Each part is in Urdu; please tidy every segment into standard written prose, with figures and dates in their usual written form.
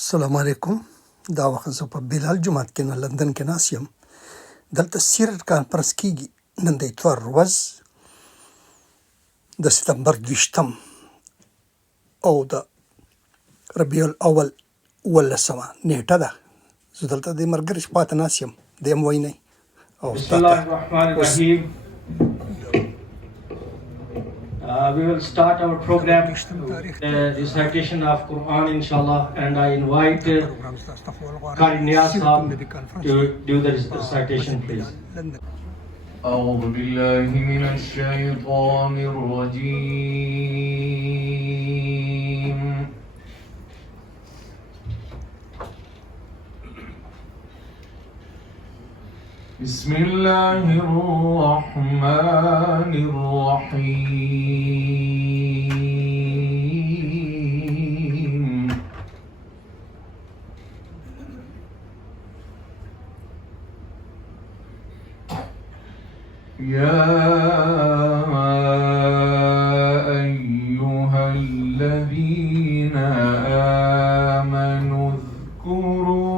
السلام علیکم. دا وخت زه په بلال جومات کې نه لندن کې ناست یم. دلته سیر کانفرنس کېږي. نن د اتوار ورځ د ستمبر 20 او د ربیع الاول 18 نیټه ده. زه دلته د ملګري خواته ناست یم، دی هم وینئ او بسم الله الرحمن الرحیم. We will start our program with the recitation of Quran, inshallah, and I invite Qari Niyaz Sahab to do the recitation, please. أعوذ بالله من الشيطان الرجيم. بسم الله الرحمن الرحيم. يا أيها الذين آمنوا اذكروا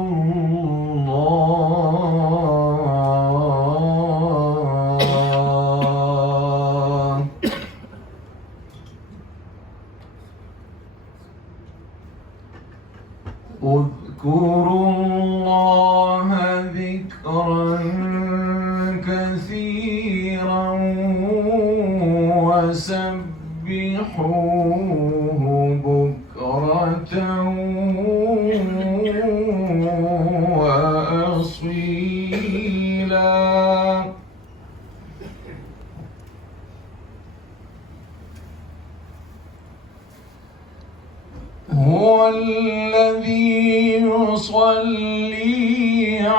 الله ذكرا كثيرا وسبحوه بكرة وأصيلا. هو الذي يصلي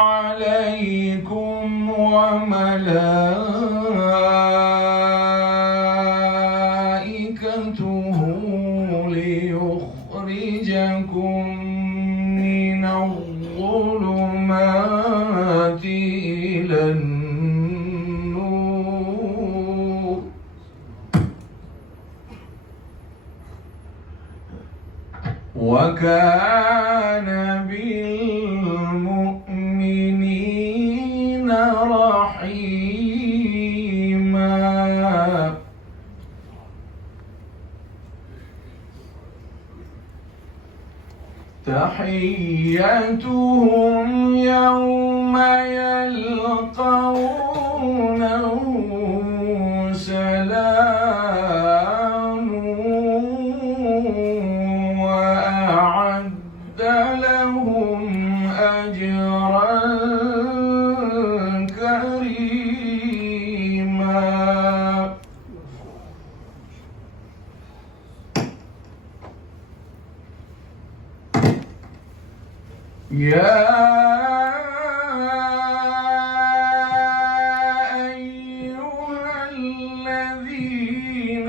عليكم وملائكته ليخرجكم من الظلمات إلى النور. وكان بالمؤمنين رحيما. تحيتهم يوم يلقونه سلام وأعد لهم أجرا كريما. يا أيها الذين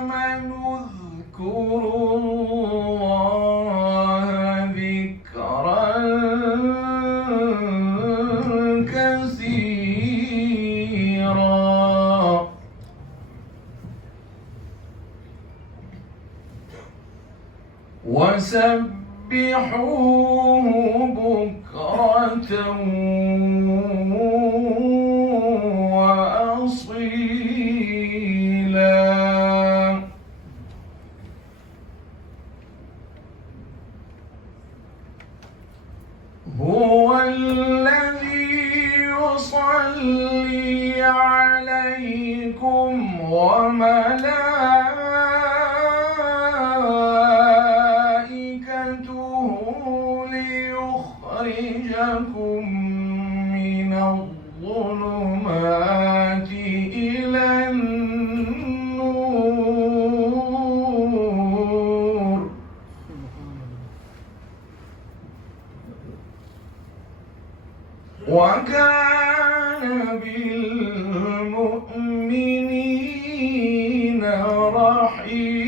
آمنوا اذكروا الله ذكرا كثيرا وسبحوه بكرة وأصيلا. هو الذي يصلي عليكم وملائكته ليخرجكم من الظلمات إلى النور. وكان بالمؤمنين رحيما.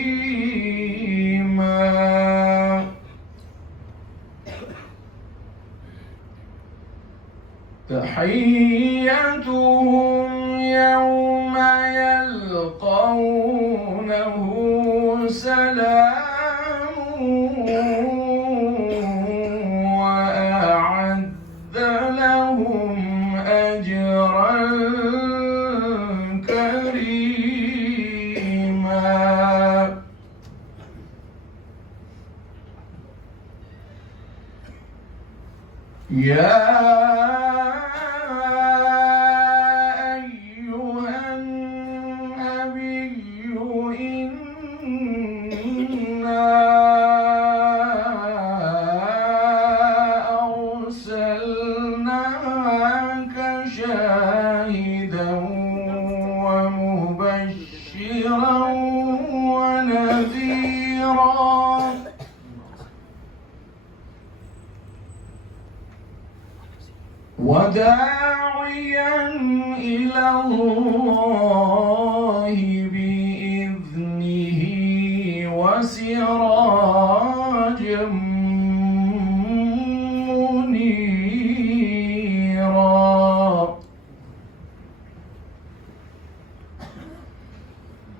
تحيتهم يوم يلقونه سلام يا أيها النبي إنا أرسلناك شاهدا ومبشرا ونذيرا وداعيا إلى الله بإذنه وسراجا منيرا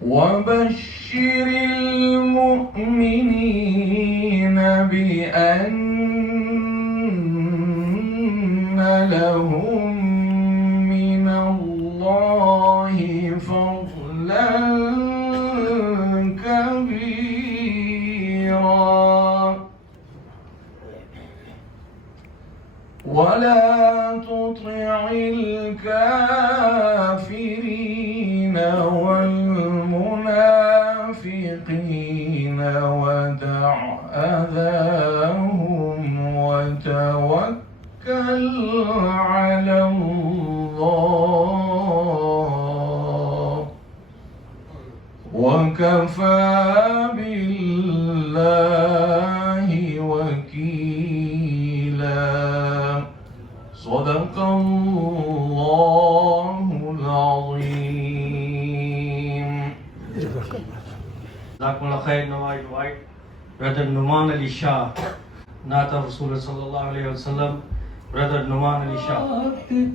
وبشر المؤمنين بأن لهم من الله فضلا كبيرا ولا تطع الكافرين والمنافقين ودع أذاهم وتوكل على الله وكفى بالله وكيلا صدق الله العظيم. Jazakumullah khair. Now I invite Brother Numan Ali Shah, Naat of Rasulullah sallallahu alayhi wa sallam. Brother Numan Ali Shah.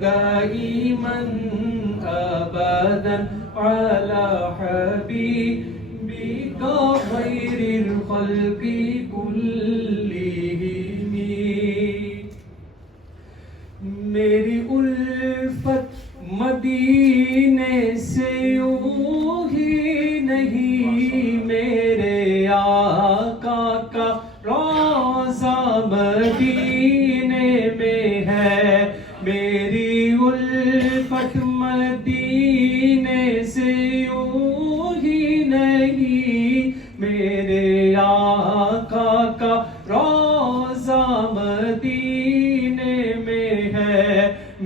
دائما أبدا على حبيبك خير الخلق كلهم. میری الفت مدینے سے یوں ہی نہیں، میرے آقا کا روضہ مدینے میں ہے. میری الفت مدینے سے یوں ہی نہیں، میرے آقا کا روضہ مدینے میں ہے.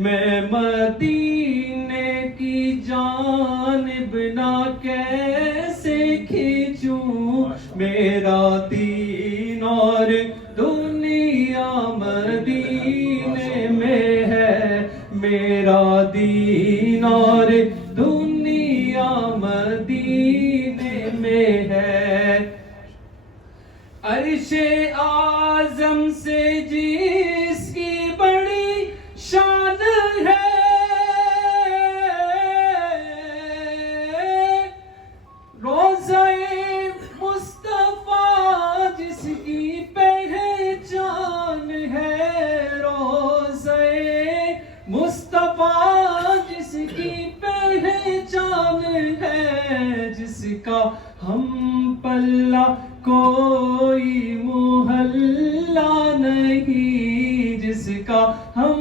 میں مدینے کی جانب نہ کیسے کھینچوں، میرا دین اور دنیا مدینے میں ہے. میرا دین اور دنیا مدینے میں ہے. عرش اعظم سے جس کی بڑی شان ہے، روضہ مصطفیٰ جس کی پہچان ہے. روضہ مصطفیٰ جس کی پہچان ہے، جس کا ہم پلہ کوئی محلہ نہیں، جس کا ہم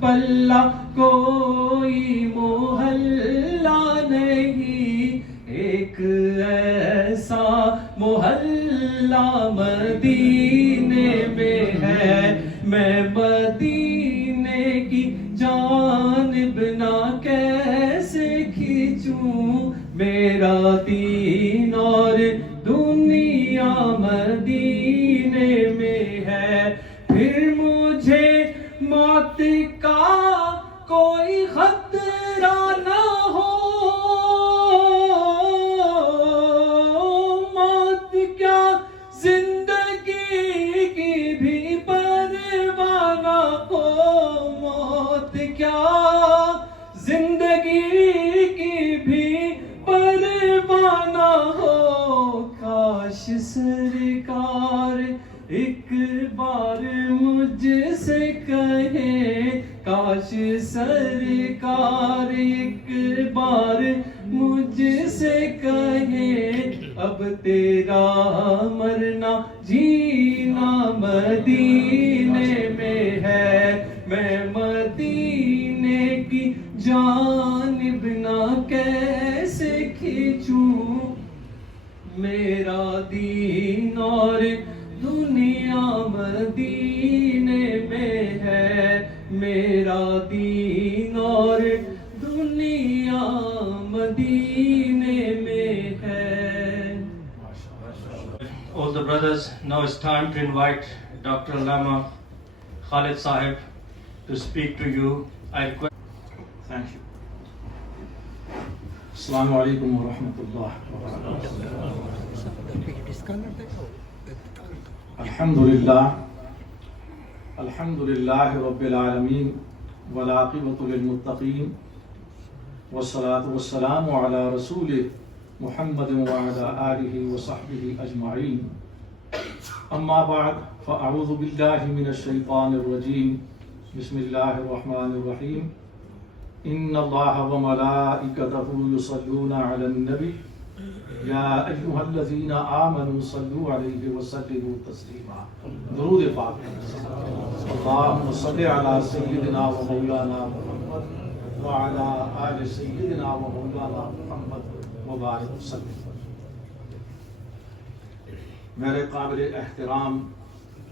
پلہ کوئی محلہ نہیں. ایک ایسا محلہ مدینے میں ہے. میں مدینے کی جانب نہ کیسے کھینچوں، میرا دین اور دنیا مدینے میں ہے. پھر مجھے موت کا کوئی خطرہ نہ ہو، موت کیا زندگی کی بھی پرواہ نہ ہو. موت کیا زندگی کی بھی پرواہ نہ ہو. کاش سرکار ایک بار مجھ سے کہیں، کاش سرکار ایک بار مجھ سے کہیں، اب تیرا مرنا جینا مدینے میں ہے. میں مدینے کی جانب نہ کیسے کھینچوں، میرا دین اور دنیا مدینے میں ہے. میرا دین اور دنیا مدینے میں ہے. All the brothers, now it's time to invite Dr. Allama Khalid Sahib to speak to you. I request. Thank you. Assalamu alaikum wa rahmatullah. Alhamdulillah. Alhamdulillah Rabbil Alameen. Wal aqibatu lil muttaqeen. Wassalatu wassalamu ala rasulih Muhammadin wa ala alihi wa sahbihi ajma'een. Amma ba'd, fa'a'udhu billahi minash shaytanir rajeem. Bismillahir rahmanir rahim. إن الله وملائكته يصلون على النبي يا أيها الذين آمنوا صلوا عليه وسلموا تسليما. درود پاک. اللهم صل على سيدنا ومولانا محمد وعلى آل سيدنا ومولانا محمد وبارك وسلم. میرے قابل احترام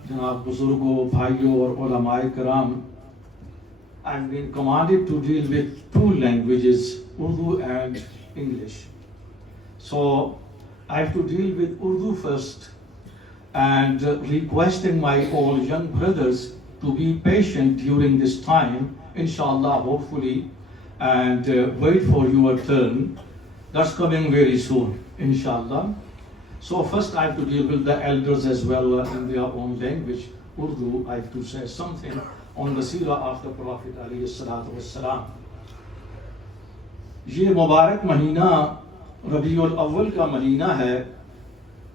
جناب بزرگوں، بھائیوں اور علماء کرام، I've been commanded to deal with two languages, Urdu and English. So I have to deal with Urdu first, and requesting my all young brothers to be patient during this time, inshallah, hopefully, and wait for your turn. That's coming very soon, inshallah. So first I have to deal with the elders as well in their own language. Urdu, I have to say something on the seerah of the Prophet alayhi salatu wassalam. یہ مبارک مہینہ ربیع الاول کا مہینہ ہے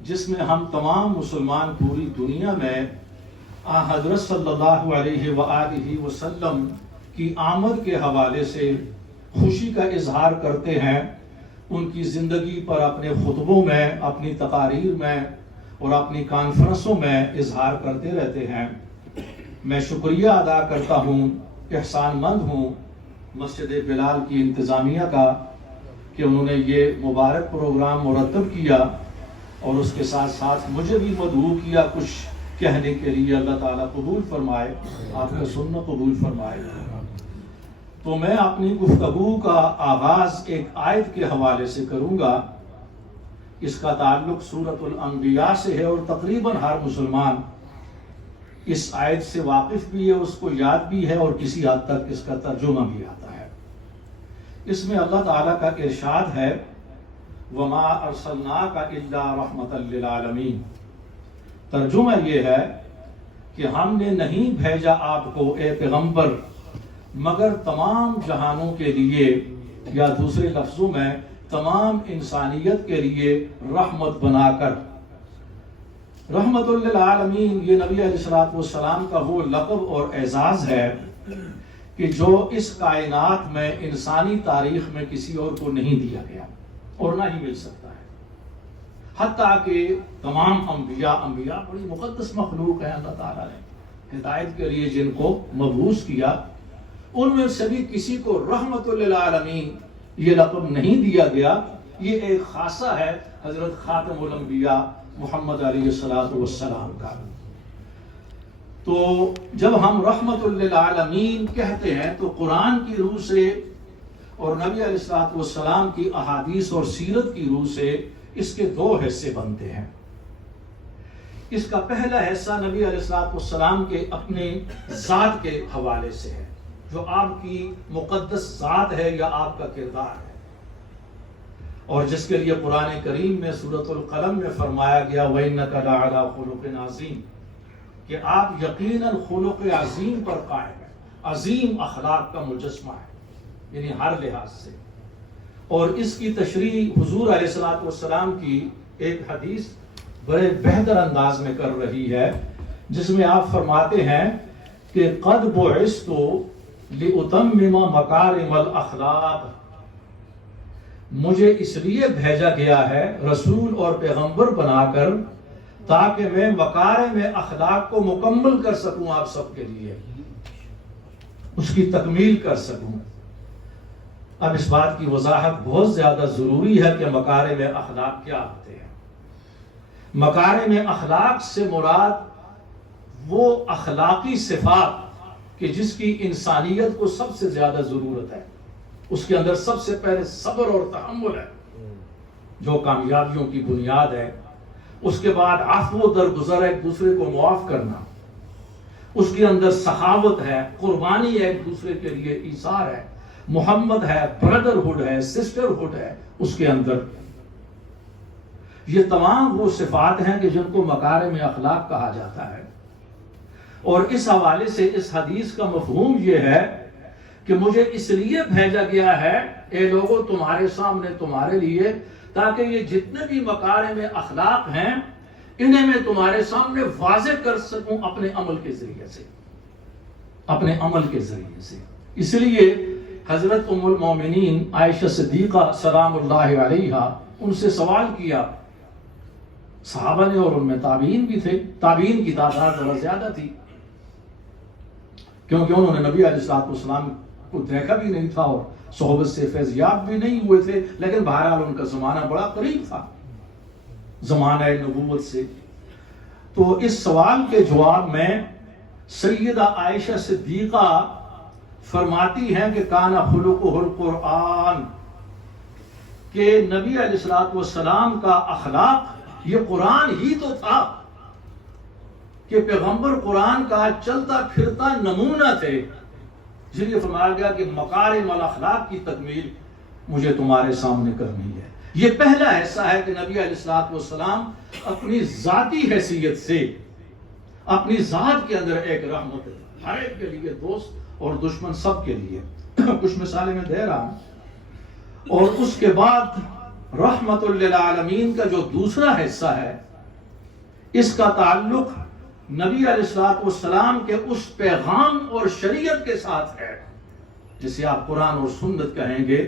جس میں ہم تمام مسلمان پوری دنیا میں حضرت صلی اللہ علیہ وآلہ وسلم کی آمد کے حوالے سے خوشی کا اظہار کرتے ہیں، ان کی زندگی پر اپنے خطبوں میں، اپنی تقاریر میں اور اپنی کانفرنسوں میں اظہار کرتے رہتے ہیں۔ میں شکریہ ادا کرتا ہوں، احسان مند ہوں مسجد بلال کی انتظامیہ کا کہ انہوں نے یہ مبارک پروگرام مرتب کیا اور اس کے ساتھ ساتھ مجھے بھی مدعو کیا کچھ کہنے کے لیے۔ اللہ تعالیٰ قبول فرمائے، آپ کا سننا قبول فرمائے۔ تو میں اپنی گفتگو کا آغاز ایک آیت کے حوالے سے کروں گا۔ اس کا تعلق سورۃ الانبیاء سے ہے اور تقریباً ہر مسلمان اس آیت سے واقف بھی ہے، اس کو یاد بھی ہے اور کسی حد تک اس کا ترجمہ بھی آتا ہے۔ اس میں اللہ تعالیٰ کا ارشاد ہے وَمَا أَرْسَلْنَاكَ إِلَّا رَحْمَةً لِّلْعَالَمِينَ۔ ترجمہ یہ ہے کہ ہم نے نہیں بھیجا آپ کو اے پیغمبر مگر تمام جہانوں کے لیے، یا دوسرے لفظوں میں تمام انسانیت کے لیے رحمت بنا کر۔ رحمت للعالمین یہ نبی علیہ السلام کا وہ لقب اور اعزاز ہے کہ جو اس کائنات میں انسانی تاریخ میں کسی اور کو نہیں دیا گیا اور نہ ہی مل سکتا ہے۔ حتیٰ کہ تمام انبیاء بڑی مقدس مخلوق ہیں، اللہ تعالیٰ نے ہدایت کے لیے جن کو مبعوث کیا، ان میں سے بھی کسی کو رحمت للعالمین یہ لقب نہیں دیا گیا۔ یہ ایک خاصہ ہے حضرت خاتم الانبیاء محمد علیہ السلام کا۔ تو جب ہم رحمت للعالمین کہتے ہیں تو قرآن کی روح سے اور نبی علیہ السلام کی احادیث اور سیرت کی روح سے اس کے دو حصے بنتے ہیں۔ اس کا پہلا حصہ نبی علیہ السلام کے اپنے ذات کے حوالے سے ہے، جو آپ کی مقدس ذات ہے یا آپ کا کردار ہے، اور جس کے لیے قرآن کریم میں سورۃ القلم میں فرمایا گیا وَإِنَّكَ لَعَلَىٰ خُلُقٍ عَظِيمٍ، کہ آپ یقیناً خلق عظیم پر قائم ہیں، عظیم اخلاق کا مجسمہ ہے، یعنی ہر لحاظ سے۔ اور اس کی تشریح حضور علیہ السلام کی ایک حدیث بڑے بہتر انداز میں کر رہی ہے، جس میں آپ فرماتے ہیں کہ قد بعثت لأتمم مکارم الاخلاق، مجھے اس لیے بھیجا گیا ہے رسول اور پیغمبر بنا کر تاکہ میں مکارم اخلاق کو مکمل کر سکوں، آپ سب کے لیے اس کی تکمیل کر سکوں۔ اب اس بات کی وضاحت بہت زیادہ ضروری ہے کہ مکارم اخلاق کیا ہوتے ہیں۔ مکارم اخلاق سے مراد وہ اخلاقی صفات کہ جس کی انسانیت کو سب سے زیادہ ضرورت ہے، اس کے اندر سب سے پہلے صبر اور تحمل ہے جو کامیابیوں کی بنیاد ہے۔ اس کے بعد عفو و درگزر، ایک دوسرے کو معاف کرنا، اس کے اندر سخاوت ہے، قربانی ہے، ایک دوسرے کے لیے ایثار ہے، محمد ہے، بردرہڈ ہے، سسٹرہڈ ہے اس کے اندر۔ یہ تمام وہ صفات ہیں کہ جن کو مکارم اخلاق کہا جاتا ہے۔ اور اس حوالے سے اس حدیث کا مفہوم یہ ہے کہ مجھے اس لیے بھیجا گیا ہے اے لوگوں تمہارے سامنے، تمہارے لیے، تاکہ یہ جتنے بھی مکارم اخلاق ہیں انہیں میں تمہارے سامنے واضح کر سکوں اپنے عمل کے ذریعے سے، اپنے عمل کے ذریعے سے۔ اس لیے حضرت ام المومنین عائشہ صدیقہ سلام اللہ علیہا ان سے سوال کیا، صحابہ نے اور ان میں تابعین بھی تھے، تابعین کی تعداد ذرا زیادہ تھی کیونکہ انہوں نے نبی علیہ السلام کو دیکھا بھی نہیں تھا اور صحبت سے فیضیاب بھی نہیں ہوئے تھے، لیکن بہرحال ان کا زمانہ بڑا قریب تھا زمانہ نبوت سے۔ تو اس سوال کے جواب میں سیدہ عائشہ صدیقہ فرماتی ہیں کہ کان خلقہ القرآن، کہ نبی علیہ السلام کا اخلاق یہ قرآن ہی تو تھا، کہ پیغمبر قرآن کا چلتا پھرتا نمونہ تھے، جس لیے فرمایا گیا کہ مکارم الاخلاق کی تکمیل مجھے تمہارے سامنے کرنی ہے۔ یہ پہلا حصہ ہے کہ نبی علیہ السلام اپنی ذاتی حیثیت سے، اپنی ذات کے اندر ایک رحمت ہے، ہر ایک کے لیے، دوست اور دشمن سب کے لیے۔ کچھ مثالیں میں دے رہا ہوں۔ اور اس کے بعد رحمت للعالمین کا جو دوسرا حصہ ہے، اس کا تعلق نبی علیہ السلام کے اس پیغام اور شریعت کے ساتھ ہے جسے آپ قرآن اور سنت کہیں گے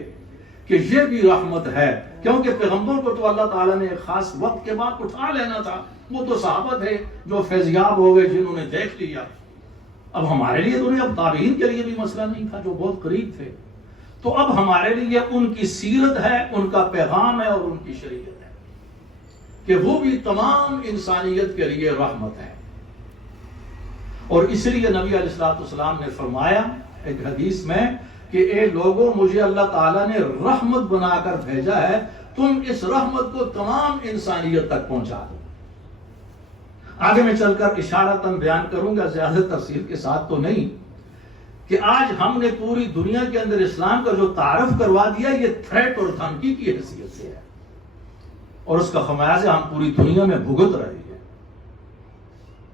کہ یہ بھی رحمت ہے، کیونکہ پیغمبر کو تو اللہ تعالیٰ نے ایک خاص وقت کے بعد اٹھا لینا تھا، وہ تو صحابہ تھے جو فیضیاب ہو گئے، جنہوں نے دیکھ لیا۔ اب ہمارے لیے تو نہیں، اب تابعین کے لیے بھی مسئلہ نہیں تھا جو بہت قریب تھے، تو اب ہمارے لیے ان کی سیرت ہے، ان کا پیغام ہے اور ان کی شریعت ہے کہ وہ بھی تمام انسانیت کے لیے رحمت ہے۔ اور اس لیے نبی علیہ السلام نے فرمایا ایک حدیث میں کہ اے لوگوں، مجھے اللہ تعالیٰ نے رحمت بنا کر بھیجا ہے، تم اس رحمت کو تمام انسانیت تک پہنچا دو۔ آگے میں چل کر اشارتاً بیان کروں گا، زیادہ تفصیل کے ساتھ تو نہیں، کہ آج ہم نے پوری دنیا کے اندر اسلام کا جو تعارف کروا دیا، یہ تھریٹ اور دھمکی کی حیثیت سے ہے، اور اس کا خمیازہ ہم پوری دنیا میں بھگت رہے ہیں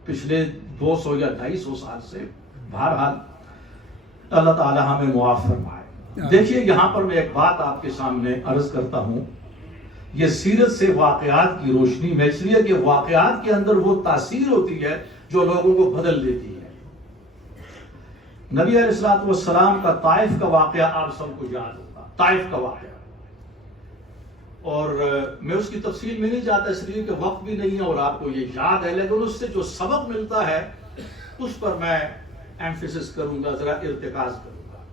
پچھلے 200 یا 250 سال سے۔ بہرحال اللہ تعالی ہمیں معاف فرمائے۔ دیکھیے یہاں پر میں ایک بات آپ کے سامنے عرض کرتا ہوں، یہ سیرت سے واقعات کی روشنی میں، اس لیے کہ واقعات کے اندر وہ تاثیر ہوتی ہے جو لوگوں کو بدل دیتی ہے۔ نبی علیہ السلام کا طائف کا واقعہ آپ سب کو یاد ہوگا، طائف کا واقعہ، اور میں اس کی تفصیل میں نہیں جاتا اس لیے کہ وقت بھی نہیں ہے اور آپ کو یہ یاد ہے، لیکن اس سے جو سبق ملتا ہے اس پر میں ایمفیسس کروں گا، ذرا ارتکاز کروں گا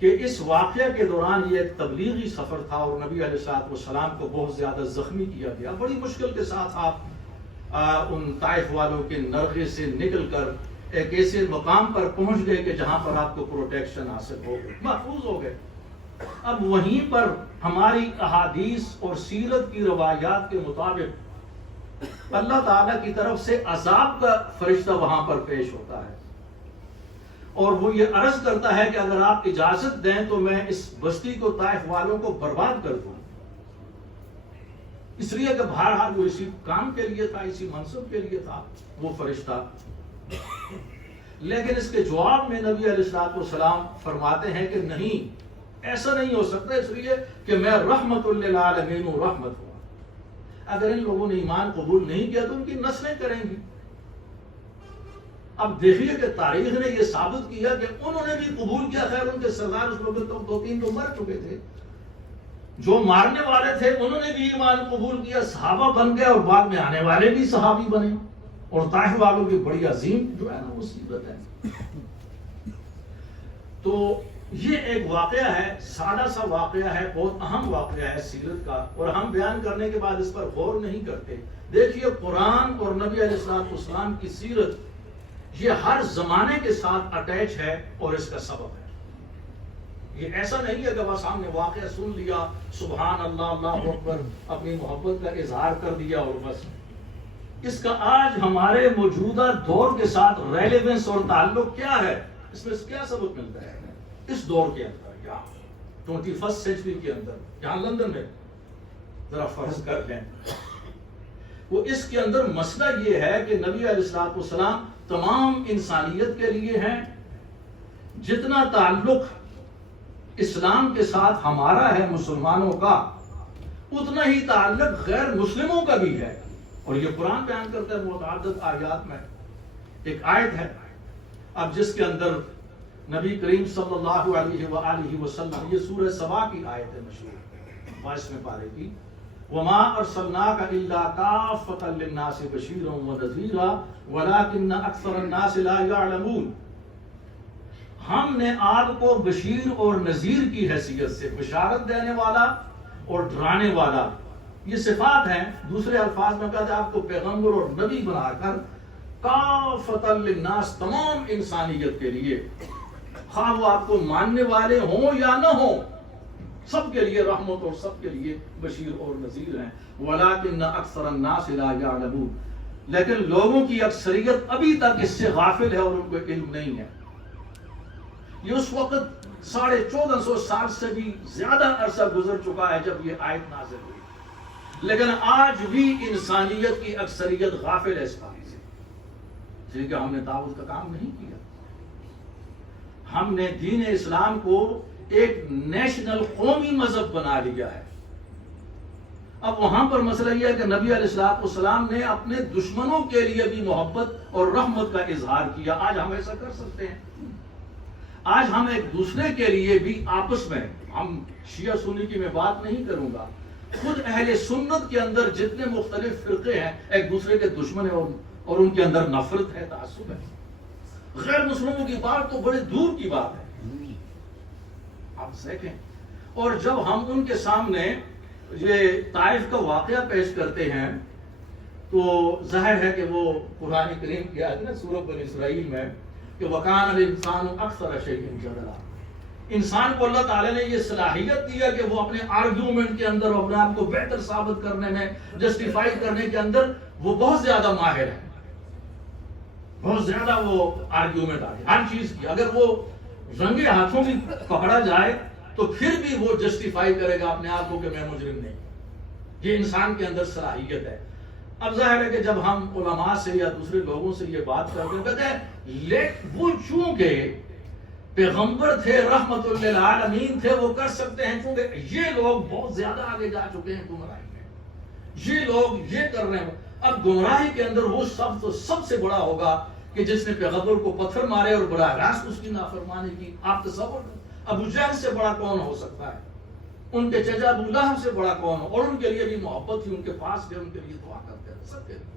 کہ اس واقعہ کے دوران یہ ایک تبلیغی سفر تھا اور نبی علیہ السلام کو بہت زیادہ زخمی کیا گیا۔ بڑی مشکل کے ساتھ آپ ان طائف والوں کے نرغے سے نکل کر ایک ایسے مقام پر پہنچ گئے کہ جہاں پر آپ کو پروٹیکشن حاصل ہو گئے، محفوظ ہو گئے۔ اب وہیں پر ہماری احادیث اور سیرت کی روایات کے مطابق اللہ تعالیٰ کی طرف سے عذاب کا فرشتہ وہاں پر پیش ہوتا ہے، اور وہ یہ عرض کرتا ہے کہ اگر آپ اجازت دیں تو میں اس بستی کو، طائف والوں کو برباد کر دوں، اس لیے کہ بہرحال وہ اسی کام کے لیے تھا، اسی منصب کے لیے تھا وہ فرشتہ۔ لیکن اس کے جواب میں نبی علیہ السلام فرماتے ہیں کہ نہیں، ایسا نہیں ہو سکتا، اس لیے کہ میں رحمت للعالمین ہوں، رحمت ہوں۔ اگر ان لوگوں نے ایمان قبول نہیں کیا تو ان کی نسلیں کریں گی۔ اب دیکھیے کہ تاریخ نے یہ ثابت کیا کہ انہوں نے بھی قبول کیا، خیر ان کے سردار اس وقت تو 2-3 تو مر چکے تھے، جو مارنے والے تھے انہوں نے بھی ایمان قبول کیا، صحابہ بن گئے، اور بعد میں آنے والے بھی صحابی بنے، اور طائف والوں کی بڑی عظیم جو ہے نا مصیبت ہے۔ تو یہ ایک واقعہ ہے، سادہ سا واقعہ ہے، بہت اہم واقعہ ہے سیرت کا، اور ہم بیان کرنے کے بعد اس پر غور نہیں کرتے۔ دیکھیے قرآن اور نبی علیہ السلام کی سیرت یہ ہر زمانے کے ساتھ اٹیچ ہے، اور اس کا سبب ہے۔ یہ ایسا نہیں ہے کہ بس ہم نے واقعہ سن لیا، سبحان اللہ، اللہ اکبر، اپنی محبت کا اظہار کر دیا اور بس۔ اس کا آج ہمارے موجودہ دور کے ساتھ ریلیونس اور تعلق کیا ہے، اس میں کیا سبق ملتا ہے اس دور کے اندر، یا 21 سینچری کے اندر، یہاں لندن میں ذرا فرض کر لیں، وہ اس کے اندر مسئلہ یہ ہے کہ نبی علیہ السلام تمام انسانیت کے لیے ہیں۔ جتنا تعلق اسلام کے ساتھ ہمارا ہے مسلمانوں کا، اتنا ہی تعلق غیر مسلموں کا بھی ہے، اور یہ قرآن بیان کرتا ہے متعدد آیات میں۔ ایک آیت ہے اب جس کے اندر نبی کریم صلی اللہ علیہ وآلہ وسلم، یہ سورہ سبا کی آیت ہے مشہور 22ویں پارے کی، وَمَا أَرْسَلْنَاكَ إِلَّا كَافَّةً لِلنَّاسِ بَشِيرًا وَنَذِيرًا وَلَكِنَّ أَكْثَرَ النَّاسِ لَا يَعْلَمُونَ۔ ہم نے آپ کو بشیر اور نذیر کی حیثیت سے، بشارت دینے والا اور ڈرانے والا، یہ صفات ہیں۔ دوسرے الفاظ میں کہتے ہیں آپ کو پیغمبر اور نبی بنا کر کافۃ للناس، تمام انسانیت کے لیے، خواہ وہ آپ کو ماننے والے ہوں یا نہ ہوں، سب کے لیے رحمت اور سب کے لیے بشیر اور نذیر ہیں۔ وَلَكِنَّ أَكْثَرَ النَّاسِ لَا يَعْلَمُونَ، لیکن لوگوں کی اکثریت ابھی تک اس سے غافل ہے اور ان کو علم نہیں ہے۔ یہ اس وقت 1450 سال سے بھی زیادہ عرصہ گزر چکا ہے جب یہ آیت نازل ہوئی، لیکن آج بھی انسانیت کی اکثریت غافل ہے اس بات سے۔ اس لیے کہ ہم نے دعوت کا کام نہیں کیا. ہم نے دین اسلام کو ایک نیشنل قومی مذہب بنا لیا ہے. اب وہاں پر مسئلہ یہ ہے کہ نبی علیہ السلام نے اپنے دشمنوں کے لیے بھی محبت اور رحمت کا اظہار کیا. آج ہم ایسا کر سکتے ہیں. آج ہم ایک دوسرے کے لیے بھی آپس میں, ہم شیعہ سنی کی میں بات نہیں کروں گا, خود اہل سنت کے اندر جتنے مختلف فرقے ہیں ایک دوسرے کے دشمن ہیں اور ان کے اندر نفرت ہے, تعصب ہے. غیر مسلموں کی بات تو بڑے دور کی بات ہے, آپ دیکھیں. اور جب ہم ان کے سامنے یہ طائف کا واقعہ پیش کرتے ہیں تو ظاہر ہے کہ وہ قرآن کریم کی آیت ہے سورۃ بنی اسرائیل میں کہ وَكَانَ الْإِنسَانُ أَكْثَرَ شَيْءٍ جَدَلًا. انسان کو اللہ تعالیٰ نے یہ صلاحیت دیا کہ وہ اپنے آرگیومنٹ کے اندر اپنے آپ کو بہتر ثابت کرنے میں, جسٹیفائی کرنے کے اندر وہ بہت زیادہ ماہر ہے. بہت زیادہ وہ آرگیومنٹ آ گیا ہر چیز کی. اگر وہ رنگے ہاتھوں بھی پکڑا جائے تو پھر بھی وہ جسٹیفائی کرے گا اپنے آپ کو کہ میں مجرم نہیں. یہ انسان کے اندر صلاحیت ہے. اب ظاہر ہے کہ جب ہم علماء سے یا دوسرے لوگوں سے یہ بات کرتے ہیں کہتے ہیں وہ چونکہ پیغمبر تھے, رحمت للعالمین تھے, وہ کر سکتے ہیں, چونکہ یہ لوگ بہت زیادہ آگے جا چکے ہیں گمراہی میں, یہ لوگ یہ کر رہے ہیں. اب گمراہی کے اندر وہ سب سے بڑا ہوگا کہ جس نے پیغمبر کو پتھر مارے اور براہ راست اس کی نافرمانی کی. آپ تصور کریں ابو جہل سے بڑا کون ہو سکتا ہے, ان کے چچا ابو لہب سے بڑا کون ہو, اور ان کے لیے بھی محبت تھی, ان کے پاس گئے, ان کے لیے دعا کرتے رہے, سب کے لیے.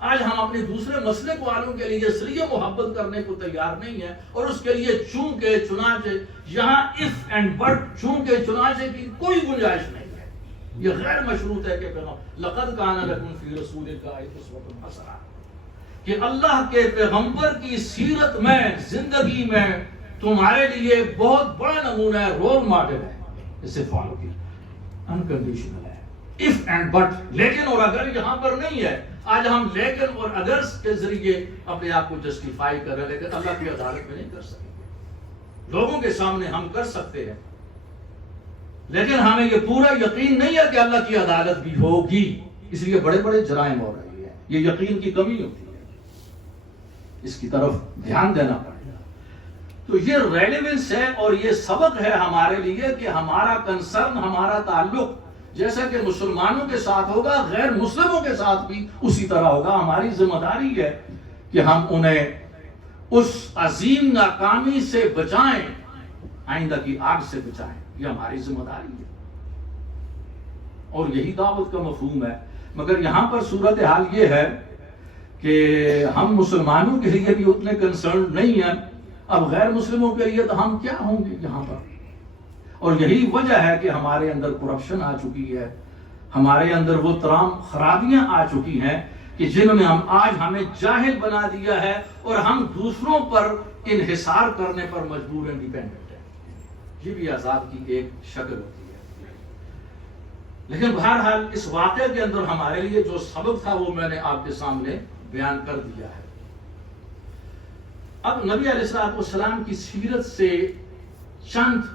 آج ہم اپنے دوسرے مسلک والوں کے لیے اس لیے محبت کرنے کو تیار نہیں ہیں, اور اس کے لیے چونکہ چنانچہ, یہاں اف اینڈ بٹ, چونکہ چنانچہ کی کوئی گنجائش نہیں ہے. یہ غیر مشروط ہے کہ لقد کان لکم فی رسول اللہ اسوۃ حسنہ, کہ اللہ کے پیغمبر کی سیرت میں, زندگی میں تمہارے لیے بہت بڑا نمونہ ہے, رول ماڈل ہے, اسے فالو کیجیے. انکنڈیشنل ہے, اف اینڈ بٹ, لیکن اور اگر یہاں پر نہیں ہے. آج ہم لیکن اور اگر کے ذریعے اپنے آپ کو جسٹیفائی کر رہے ہیں, لیکن اللہ کی عدالت میں نہیں کر سکتے. لوگوں کے سامنے ہم کر سکتے ہیں, لیکن ہمیں یہ پورا یقین نہیں ہے کہ اللہ کی عدالت بھی ہوگی, اس لیے بڑے بڑے جرائم ہو رہے ہیں. یہ یقین کی کمی ہوتی ہے, اس کی طرف دھیان دینا پڑے گا. تو یہ ریلیونس ہے اور یہ سبق ہے ہمارے لیے کہ ہمارا کنسرن, ہمارا تعلق جیسا کہ مسلمانوں کے ساتھ ہوگا, غیر مسلموں کے ساتھ بھی اسی طرح ہوگا. ہماری ذمہ داری ہے کہ ہم انہیں اس عظیم ناکامی سے بچائیں, آئندہ کی آگ سے بچائیں. یہ ہماری ذمہ داری ہے اور یہی دعوت کا مفہوم ہے. مگر یہاں پر صورتحال یہ ہے کہ ہم مسلمانوں کے لیے بھی اتنے کنسرن نہیں ہیں, اب غیر مسلموں کے لیے تو ہم کیا ہوں گے یہاں پر. اور یہی وجہ ہے کہ ہمارے اندر کرپشن آ چکی ہے, ہمارے اندر وہ تمام خرابیاں آ چکی ہیں کہ جن میں آج ہمیں جاہل بنا دیا ہے, اور ہم دوسروں پر انحصار کرنے پر مجبور ہیں, ڈیپینڈنٹ ہیں. یہ بھی عذاب کی ایک شکل ہوتی ہے. لیکن بہرحال اس واقعے کے اندر ہمارے لیے جو سبب تھا وہ میں نے آپ کے سامنے بیان کر دیا ہے. اب نبی علیہ السلام کی سیرت سے چند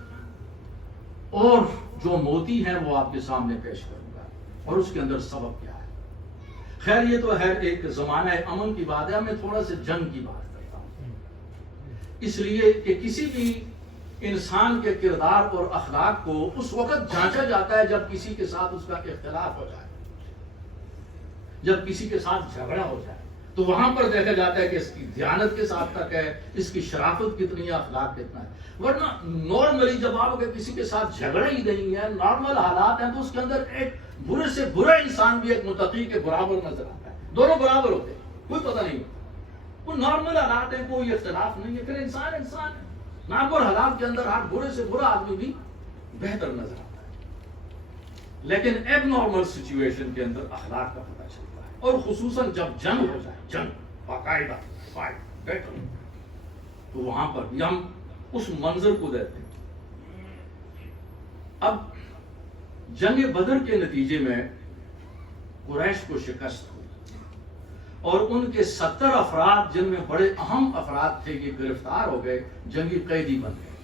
اور جو موتی ہیں وہ آپ کے سامنے پیش کروں گا, اور اس کے اندر سبب کیا ہے. خیر یہ تو ہے ایک زمانہ امن کی بات ہے, میں تھوڑا سا جنگ کی بات کرتا ہوں, اس لیے کہ کسی بھی انسان کے کردار اور اخلاق کو اس وقت جانچا جاتا ہے جب کسی کے ساتھ اس کا اختلاف ہو جائے, جب کسی کے ساتھ جھگڑا ہو جائے, تو وہاں پر دیکھا جاتا ہے کہ اس کی دیانت کے ساتھ تک ہے, اس کی شرافت کتنی ہے, اخلاق کتنا ہے. ورنہ نارملی جب آپ کسی کے ساتھ جھگڑا ہی نہیں ہے, نارمل حالات ہیں, تو اس کے اندر ایک برے سے برا انسان بھی ایک متقی کے برابر نظر آتا ہے. دونوں برابر ہوتے ہیں, کوئی پتہ نہیں ہوتا. وہ نارمل حالات ہیں, کوئی اختلاف نہیں ہے, پھر انسان انسان ہے. نارمل حالات کے اندر ہر برے سے برا آدمی بھی بہتر نظر آتا ہے, لیکن ایب نارمل سچویشن کے اندر اخلاق کا پتہ چلتا ہے. اور خصوصاً جب جنگ ہو جائے, جنگ باقاعدہ فائٹ بیٹل, تو وہاں پر بھی ہم اس منظر کو دیتے ہیں. اب جنگ بدر کے نتیجے میں قریش کو شکست ہوئی اور ان کے 70 افراد جن میں بڑے اہم افراد تھے یہ گرفتار ہو گئے, جنگی قیدی بن گئے.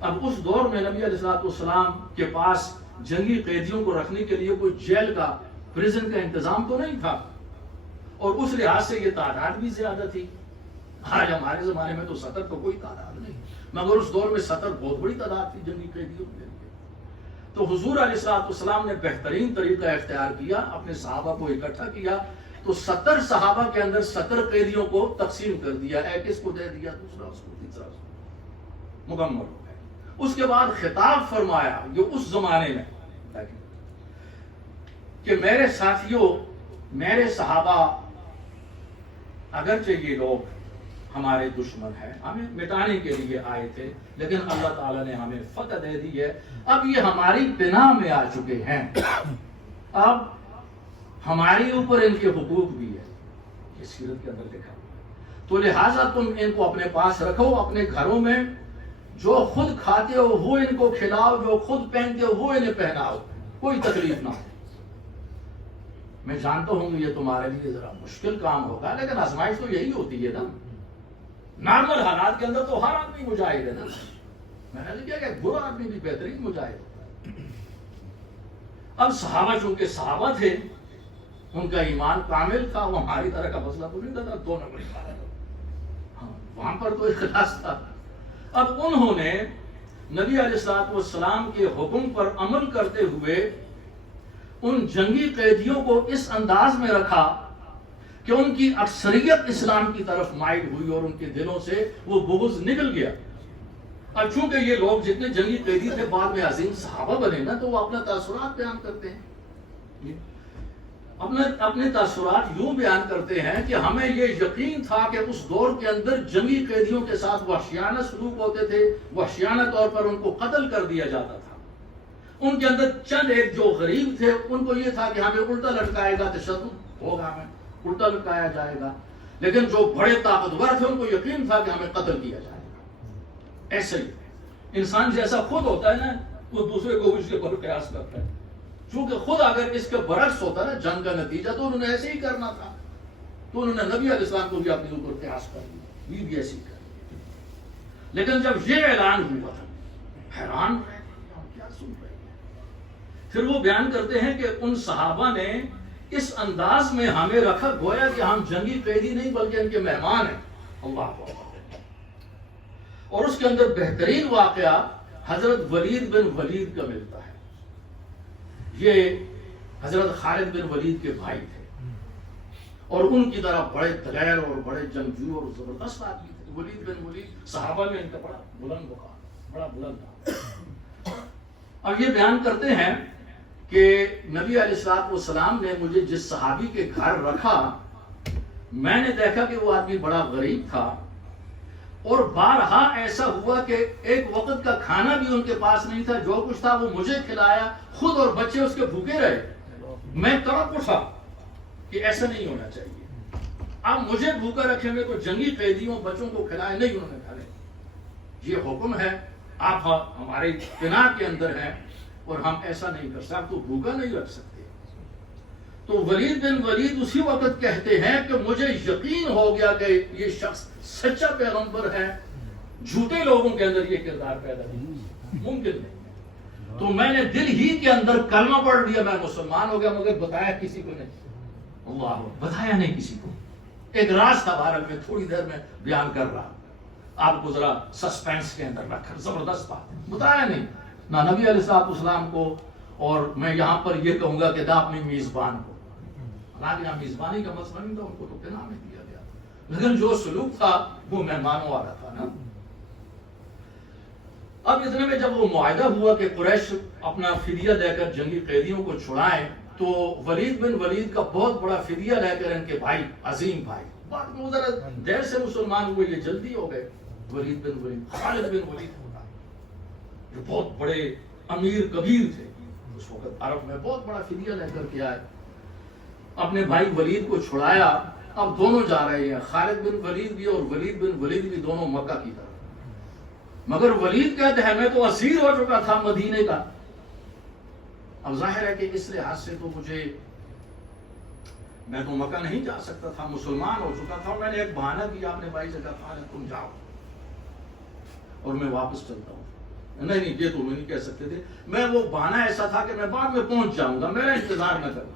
اب اس دور میں نبی علیہ السلام کے پاس جنگی قیدیوں کو رکھنے کے لیے کوئی جیل کا, پریزن کا انتظام تو نہیں تھا, اور اس لحاظ سے یہ تعداد بھی زیادہ تھی. آج ہمارے زمانے میں تو 70 تو کوئی تعداد نہیں، مگر اس دور میں 70 بہت بڑی تعداد تھی جنگی قیدیوں کے لیے. تو حضور علیہ السلام نے بہترین طریقہ اختیار کیا، اپنے صحابہ کو اکٹھا کیا، تو 70 صحابہ کے اندر 70 قیدیوں کو تقسیم کر دیا، ایک اس کو دے دیا، دوسرا اس کو، تیسرا اس کو، مکمل ہو گئے. اس کے بعد خطاب فرمایا جو اس زمانے میں کہ میرے ساتھیوں، میرے صحابہ، اگرچہ یہ لوگ ہمارے دشمن ہیں، ہمیں مٹانے کے لیے آئے تھے، لیکن اللہ تعالیٰ نے ہمیں فتح دے دی ہے، اب یہ ہماری پناہ میں آ چکے ہیں، اب ہماری اوپر ان کے حقوق بھی ہے، یہ سیرت کے اندر لکھا، تو لہٰذا تم ان کو اپنے پاس رکھو، اپنے گھروں میں، جو خود کھاتے ہو وہ ان کو کھلاؤ، جو خود پہنتے ہو وہ انہیں پہناؤ، کوئی تکلیف نہ ہو. میں جانتا ہوں یہ تمہارے لیے ذرا مشکل کام ہوگا، لیکن آزمائش تو یہی ہوتی ہے نا. نارمل حالات کے اندر تو ہر آدمی مجاہد ہے نا. میں نے کیا کہ برا آدمی بھی بہترین مجاہد ہوتا ہے. اب صحابہ چونکہ صحابہ تھے، ان کا ایمان کامل تھا، وہ ہماری طرح کا مسئلہ تو نہیں تھا 2 نمبر کا، ہاں وہاں پر تو اخلاص تھا. اب انہوں نے نبی علیہ السلام کے حکم پر عمل کرتے ہوئے ان جنگی قیدیوں کو اس انداز میں رکھا کہ ان کی اکثریت اسلام کی طرف مائل ہوئی اور ان کے دلوں سے وہ بغض نکل گیا. اب چونکہ یہ لوگ جتنے جنگی قیدی تھے بعد میں عظیم صحابہ بنے نا، تو وہ اپنا تاثرات بیان کرتے ہیں، اپنے تاثرات یوں بیان کرتے ہیں کہ ہمیں یہ یقین تھا کہ اس دور کے اندر جنگی قیدیوں کے ساتھ وحشیانہ سلوک ہوتے تھے، وحشیانہ طور پر ان کو قتل کر دیا جاتا تھا. ان کے اندر چند ایک جو غریب تھے، ان کو یہ تھا کہ ہمیں الٹا لٹکائے گا، تشدد ہوگا، ہمیں الٹا لٹکایا جائے گا. لیکن جو بڑے طاقتور تھے ان کو یقین تھا کہ ہمیں قتل کیا جائے گا. ایسے ہی انسان جیسا خود ہوتا ہے نا، وہ دوسرے کو اس کے اوپر قیاس کرتا ہے. چونکہ خود اگر اس کے برعکس ہوتا نا جنگ کا نتیجہ، تو انہوں نے ایسے ہی کرنا تھا، تو انہوں نے نبی علیہ السلام کو بھی اپنے اوپر قیاس کر دیا، یہ بھی ایسی کر. لیکن جب یہ اعلان ہوا حیران رہے کہ ہم کیا سن رہے ہیں. پھر وہ بیان کرتے ہیں کہ ان صحابہ نے اس انداز میں ہمیں رکھا گویا کہ ہم جنگی قیدی نہیں بلکہ ان کے مہمان ہیں. اللہ اکبر. اور اس کے اندر بہترین واقعہ حضرت ولید بن ولید کا ملتا ہے. یہ حضرت خالد بن ولید کے بھائی تھے اور ان کی طرح بڑے دلیر اور بڑے جنگجو اور زبردست آدمی تھے. ولید بن ولید صحابہ میں ان کا بڑا بلند مقام، بڑا بلند تھا. اب یہ بیان کرتے ہیں کہ نبی علیہ السلام نے مجھے جس صحابی کے گھر رکھا، میں نے دیکھا کہ وہ آدمی بڑا غریب تھا، اور بارہا ایسا ہوا کہ ایک وقت کا کھانا بھی ان کے پاس نہیں تھا، جو کچھ تھا وہ مجھے کھلایا، خود اور بچے اس کے بھوکے رہے. میں تڑپ اٹھا کہ ایسا نہیں ہونا چاہیے، اب مجھے بھوکا رکھیں گے تو جنگی قیدیوں بچوں کو کھلائے نہیں. انہوں نے کہا یہ حکم ہے، آپ ہمارے پناہ کے اندر ہیں اور ہم ایسا نہیں کر سکتے، آپ تو بھوکا نہیں رکھ سکتے. تو ولید بن ولید اسی وقت کہتے ہیں کہ مجھے یقین ہو گیا کہ یہ شخص سچا پیغمبر ہے، جھوٹے لوگوں کے اندر یہ کردار پیدا نہیں ممکن نہیں. تو میں نے دل ہی کے اندر کلمہ پڑھ لیا، میں مسلمان ہو گیا، مگر بتایا کسی کو نہیں. اللہ بتایا نہیں کسی کو. ایک راز تھا بہرحال، میں تھوڑی دیر میں بیان کر رہا، آپ کو ذرا سسپینس کے اندر رکھ کر. زبردست بات، بتایا نہیں نہ نبی علیہ السلام کو، اور میں یہاں پر یہ کہوں گا کہ نہ اپنی میزبان کو. حالانکہ یہاں میزبانی کا مسئلہ نہیں تھا، ان کو تو پناہ میں دیا گیا، لیکن جو سلوک تھا وہ مہمانوں والا تھا نا. اب اتنے میں جب وہ معاہدہ ہوا کہ قریش اپنا فدیہ دے کر جنگی قیدیوں کو چھڑائیں، تو ولید بن ولید کا بہت بڑا فدیہ لے کر ان کے بھائی، عظیم بھائی، بعد میں ذرا دیر سے مسلمان ہوئے، یہ جلدی ہو گئے. ولید بن ولید، خالد بن ولید ہوتا جو بہت بڑے امیر کبیر تھے اس وقت عرب میں، بہت بڑا فدیہ لے کر کے آئے، اپنے بھائی ولید کو چھڑایا. اب دونوں جا رہے ہیں، خالد بن ولید بھی اور ولید بن ولید بھی، دونوں مکہ کی طرف. مگر ولید کہتے ہیں میں تو اسیر ہو چکا تھا مدینے کا. اب ظاہر ہے کہ اس لحاظ سے تو میں تو مکہ نہیں جا سکتا تھا، مسلمان ہو چکا تھا. میں نے ایک بہانہ کیا اپنے بھائی سے، کہا خالد تم جاؤ اور میں واپس چلتا ہوں. نہیں یہ تو میں نہیں کہہ سکتے تھے، میں وہ بہانہ ایسا تھا کہ میں بعد میں پہنچ جاؤں گا، میرا انتظار نہ کرنا.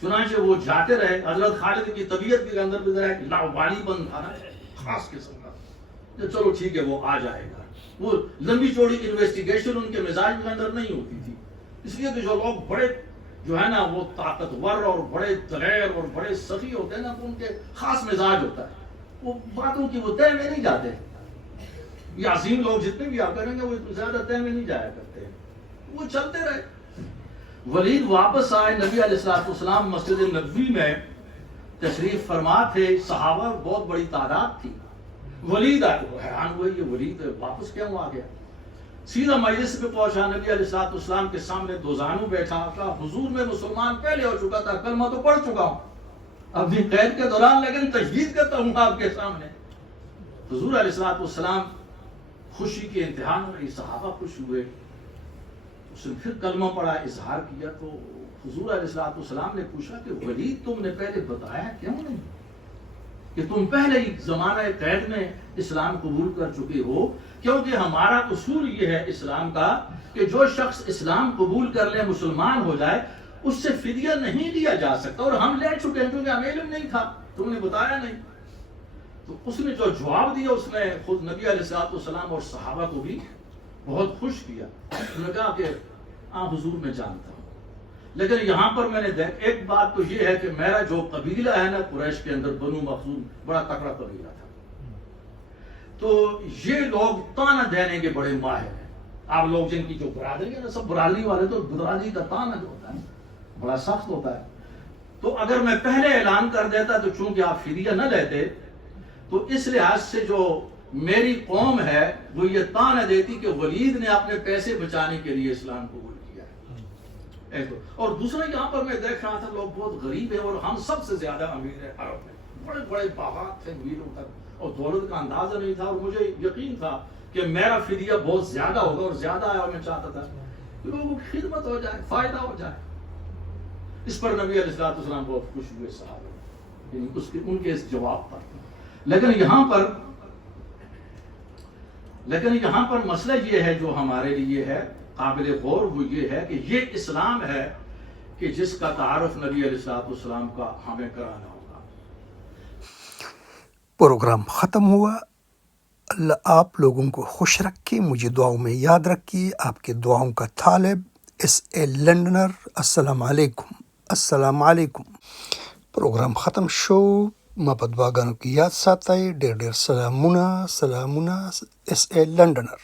چنانچہ وہ جاتے رہے. حضرت خالد کی طبیعت کے اندر بھی ذرا ایک لاوالی پن تھا نا, خاص قسم کا, کہ چلو ٹھیک ہے وہ آ جائے گا. وہ لمبی چوڑی انویسٹیگیشن ان کے مزاج کے اندر نہیں ہوتی تھی, اس لیے کہ جو لوگ بڑے جو ہے نا وہ طاقتور اور بڑے دلیر اور بڑے سخی ہوتے ہیں نا, تو ان کے خاص مزاج ہوتا ہے, وہ باتوں کی وہ طے میں نہیں جاتے. یہ عظیم لوگ جتنے بھی آپ کریں گے وہ زیادہ طے میں نہیں جایا کرتے, وہ چلتے رہے. ولید واپس آئے, نبی علیہ السلام مسجد نبوی میں تشریف فرما تھے, صحابہ بہت بڑی تعداد تھی. ولید آئے تو حیران ہوئے, یہ ولید واپس کیوں آ گیا؟ سیدھا مجلس پہ پہنچا, نبی علیہ السلام کے سامنے دو زانو بیٹھا, کہا حضور میں مسلمان پہلے ہو چکا تھا, کلمہ تو پڑھ چکا ہوں اپنی قید کے دوران, لیکن تجدید کرتا ہوں آپ کے سامنے. حضور علیہ السلام خوشی کے انتہا میں رہی, صحابہ خوش ہوئے. اس نے پھر کلمہ پڑھا, اظہار کیا, تو حضور علیہ السلام نے پوچھا کہ ولید تم نے پہلے بتایا کیوں نہیں کہ تم پہلے ہی زمانہ قید میں اسلام قبول کر چکے ہو؟ کیونکہ ہمارا اصول یہ ہے اسلام کا کہ جو شخص اسلام قبول کر لے, مسلمان ہو جائے, اس سے فدیہ نہیں لیا جا سکتا, اور ہم لے چکے ہیں کیونکہ ہمیں علم نہیں تھا, تم نے بتایا نہیں. تو اس نے جو جواب دیا اس نے خود نبی علیہ السلام اور صحابہ کو بھی بہت خوش کیا. انہوں نے کہا کہ ہاں حضور میں جانتا ہوں, لیکن یہاں پر میں نے ایک بات تو یہ ہے کہ میرا جو قبیلہ ہے نا قریش کے اندر, بنو مخزوم, بڑا تکڑا قبیلہ تھا, تو یہ لوگ تانا دینے کے بڑے ماہر ہیں. آپ لوگ جن کی جو برادری ہے نا, سب برادری والے, تو برادری کا تانا جو ہوتا ہے بڑا سخت ہوتا ہے. تو اگر میں پہلے اعلان کر دیتا تو چونکہ آپ فدیہ نہ لیتے, تو اس لحاظ سے جو میری قوم ہے وہ یہ تانا دیتی کہ ولید نے اپنے پیسے بچانے کے لیے اسلام قبول کیا ہے. اور دوسرا یہاں پر میں دیکھ رہا تھا لوگ بہت غریب ہیں, اور ہم سب سے زیادہ امیر ہیں عرب میں, بڑے بڑے باغات تھے امیروں تک, اور دولت کا اندازہ نہیں تھا, اور مجھے یقین تھا کہ میرا فدیہ بہت زیادہ ہوگا, اور زیادہ آیا, اور میں چاہتا تھا کہ لوگوں کی خدمت ہو جائے, فائدہ ہو جائے. اس پر نبی علیہ السلام بہت خوش ہوئے صحابہ, یعنی ان کے اس جواب پر. لیکن یہاں پر مسئلہ یہ ہے جو ہمارے لیے ہے قابل غور, وہ یہ ہے کہ یہ اسلام ہے کہ جس کا تعارف نبی علیہ السلام کا ہمیں کرانا ہوگا. پروگرام ختم ہوا. اللہ آپ لوگوں کو خوش رکھے, مجھے دعاؤں میں یاد رکھیے. آپ کے دعاؤں کا طالب SA لنڈنر. السلام علیکم, السلام علیکم. پروگرام ختم شو. ما په دعاګانو کې یاد ساتئ. ډېر ډېر سلامونه. SA لنډنر.